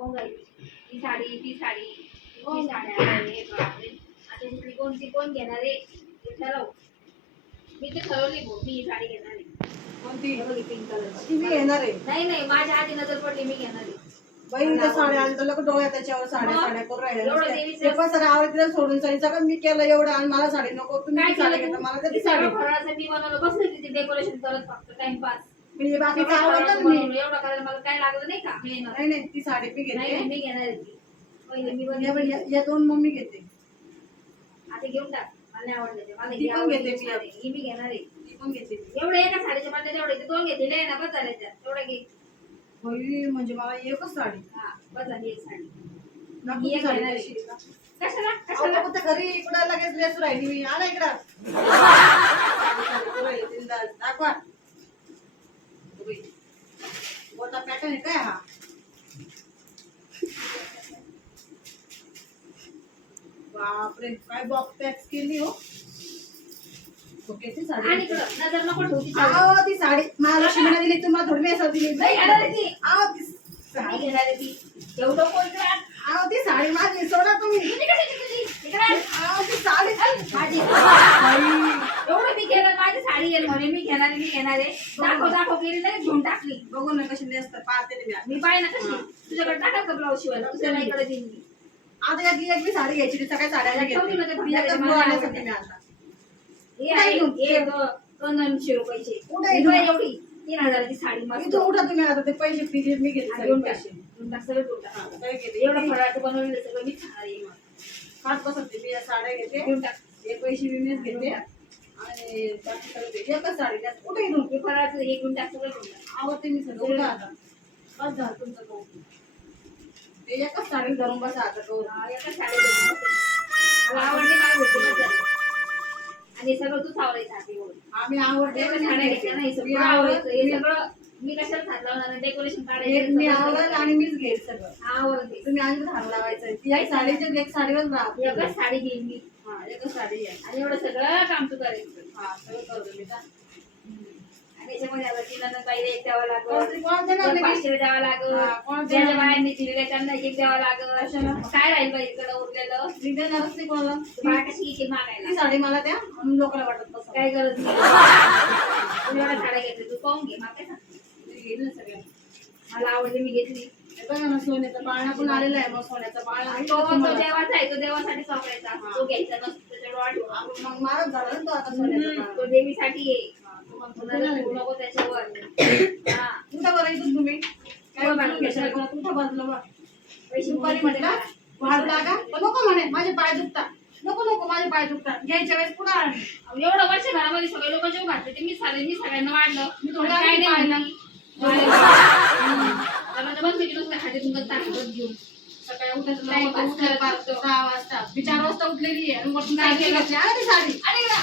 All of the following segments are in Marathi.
ही साडी ती साडी साड्या. आता कोणती कोण घेणार आहे. ठरव. मी ते ठरवली मी ही साडी घेणार आहे. कोणती? बघ पिंक कलर ती मी येणार आहे. नाही नाही माझ्या आधी नजर पडली मी घेणार आहे. बाई त्या साड्या आल्या तर लोक डोळ्या त्याच्यावर साड्या मग? साड्या करून एवढं राहिल्या देवीचं- ते पण सगळं आवडतीला सोडून साडी सगळं मी केलं एवढं आणि मला साडी नको. तुम्ही काय ती साडी केलं घेता मला तू? साडी बनवलं. बसले तिथे डेकोरेशन करत फक्त टाइमपास मी बाकीचं आवडतं ना मी एवढं करायला मला काय लागलं नाही का. नाही नाही ती साडी मी नाही नाही, घेते मी घेणार आहे ती. पहिले मी या. बाई, या- या दोन मम्मी घेते. आता घेऊन टाक. मला नाही आवडलं ते. मला ती ही पण आवडली, घेते मी. ही मी घेणार आहे. ती पण घेते. एवढे एका साडीच्या मध्ये एवढे ते दोन घेतलेले आहे ना बस झाले त्यात. तेवढे घे. म्हणजे मला एकच साडी. हा बस झाली एक साडी. नको ती एक साडी. घेणार कशी? आहे. कशाला? अहो, त्या घरी इकडं लगेच लेस राहिली मी. आला इकडं. दाखवा. मोठा पॅटर्न आहे काय हा बापरे काय बॉक्स पॅक केली हो। ओके ती साडी नज़र नको ठेवती साडी. अहो ती साडी। महालक्ष्मीला दिली तुम्हाला थोडी नेसा दिली नाही घेणार ती अहो ती साडी। घेणार ती एवढं कोण करा अहो ती साडी माझी सोडा तुम्ही। तुझी कशाची इकडे आण. ती साडी। माझी साडी घेणार म्हणे मी घेणार आहे, मी घेणार आहे. दाखव दाखव केली नाही घेऊन टाकली. बघू ना कशी नेसतात पाहते ना मी. आता. मी पाहिजे ना कशी? तुझ्याकडे टाका का ब्लाऊज शिवायला? दुसऱ्या इकडे देईन मी. आता यातली एक मी साडी घ्यायची ती सगळ्या साड्या ठेवली ना ते घेतली एकच. आणण्यासाठी मी हे आहे हे ग- दोनशे रुपयाचे. कुठे एवढी तीन हजाराची साडी मस्त. इथून उठा तुम्ही आता ते पैसे फिजे मी घेतले हा, सगळे घेऊन टाक. पैसे. घेऊन टाक, सगळं घेऊन टाक. सगळे घेतले. एवढं फराळाचं बनवलेलं सगळं मी खाणार आहे. मग. पाच पसंत मी या साड्या घेते घेऊन टाक. हे पैसे मी मीच घेते आणि बाकी सगळं. एकच साडी इथून हे फराळाचं हे घेऊन टाक सगळं घेऊन टाक आवडते मी सगळं उठा आता बस झालं तुमचं कौतुक. ते एकच साडी धरून बसा आता तो हा, एका साडी घेऊन टाक. मला आवडली बस झालं. आणि हे सगळं आवडायचं हाती एवढं. आम्ही आवडते मी साड्या नाही सगळं आवडत आवडतं हे सगळं मी कशाला हात लावणार? डेकोरेशन काढायचं मी आवडत. आणि मीच घेईल सगळं. आवडते तुम्ही आणि हात लावायचं ती एक साडीची एक साडीवर साडी घेईन मी. हा एकच साडी आहे आणि एवढं सगळं काम तू करायचं हा सगळं करतो मी का? आणि याच्यामध्ये आता तिला ना बाहेर एक द्यावं लागल? पाचशे द्यावं लागल. कोणत्या ज्याच्या ना? बायांनी दिलेल्या त्यांना एक द्यावं लागल? काय राहील बाई इकडं उरलेलं? मी देणारच नाही कोणाला. बाया कशी येतील ती मागायला साडी मला लोकांना वाटत काय गरज नाही. साड्या घेतल्या तू पाहून घे. घेईल ना सगळ्या मला आवडली मी घेतली बघा ना सोन्याचा पाळणा पण आलेला आहे मग सोन्याचा पाळणा तो देवाचा आहे तो देवासाठीच वापरायचा. तो घ्यायचा नसतो त्याच्यावर वाढ आपण मग मारत झाला ना तो आता सोन्याचा तो पाळणा. देवीसाठी आहे कोणाला कुठं ठेवू नाही. नको त्याच्यावर हा कुठं बरं इथून तुम्ही काय हो. घेशाल का? कुठं बाजूला बा? पैसे दुपारी लागा पण नको म्हणे माझे पाय दुखतात नको नको माझे पाय दुखतात घ्यायच्या वेळेस पुन्हा आण. एवढं वर्ष घरामध्ये सगळे लोक जेव घातले ते मी सारे मी सगळ्यांना वाढलं मी थोडं काय नाही पाहिलं. म्हणलं. सकाळी उठायचं. सहा वाजता. मी चार वाजता उठलेली आहे. आणि वरतून काय साडी? घेतली अरे ती साडी. अरे वा.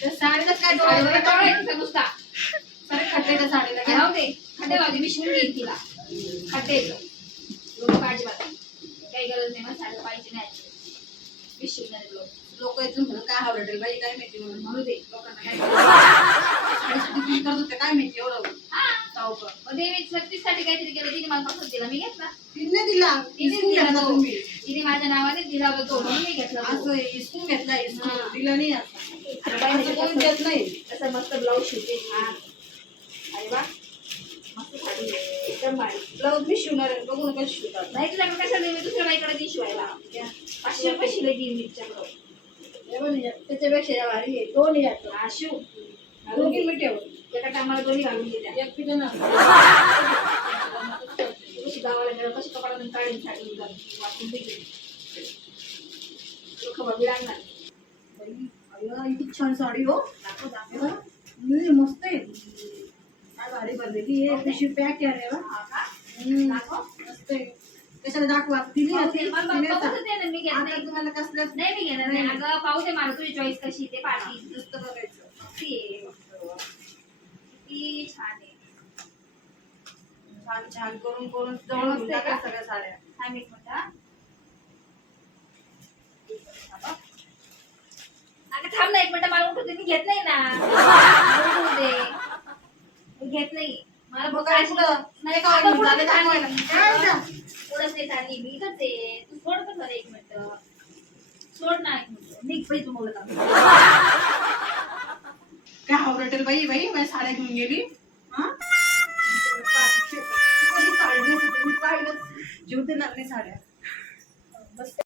त्या साडीला काय साडीवर डोळे डोळा. आहे तुझा नुसता. सरे खड्डे त्या साडीला. राहू दे. खड्डे भाजी मी शिवून घेईन तिला. खड्डे येतो लोक काही गरज नाही मला साडी पाहिजे नाही. मी शिवणार ब्लाऊज. लोक. इथून म्हणून काय आवडेल बाई काय माहिती म्हणून. म्हणू दे लोकांना काय साडीसाठी तुम्ही करत होते काय माहिती एवढं. देवी सक्तीसाठी काहीतरी केलं. तिने मला पसंत दिला. मी घेतला. तिने दिला. तिने हिसकून दिला घेतला तो. तुम्ही. तिने माझ्या नावाने दिला तो. म्हणून मी घेतला तो. असं हिसकून घेतला. हिसकून. दिला नाही असं. आता काय असं कोणी नाही, देत नाही? कसं- कसं मस्त ब्लाऊज शिवते. छान अरे वा मस्त साडी आहे. एकदम भारी. ब्लाऊज मी शिवणार आहे. शिवतात. नाही कशाला दुसऱ्या बाईकडे ती शिवायला. पाचशे रुपये हे त्याच्यापेक्षा या भारी आहे. दोन याचं हा शिव. दोघी मी ठेव एका टायमाला दोन्ही घालून देत्या एक पिढी ना कशी गावाला गेलं कशी कपडा काढून साडी घालून वाचून देते खबर बी अय्या, इतकी छान साडी हो. दाखव दाखव हे मस्त आहे. काय भारी भरलेली आहे. पिशवी पॅक आहे रे. हा दाखव. मस्त आहे. कशाला दाखवा? दिली नाही. तुम्हाला कसलं नाही मी घेणार नाही. अगं पाहू दे मला तुझी चॉईस कशी ते पाठी नुसतं बघायचं ती आहे मस्त. किती छान आहे छान छान करून करून जवळ मस्त आहे का? सगळ्या साड्या. हा. अगं थांब ना एक मिनिट मला उठू दे मी घेत नाही ना. मला उठू दे. मी घेत नाही. मला बघ काय पुढं? नाही घेऊन पुढं चालले नाही मी आहे. तू सोड का खरं एक मिनिट. सोड ना एक मिनिट. निघ बाई तू मला काय आवडटेल बाई बाई माझ्या साड्या घेऊन गेली. हा मी पाहिलं जीव देणार नाही साड्या. बस.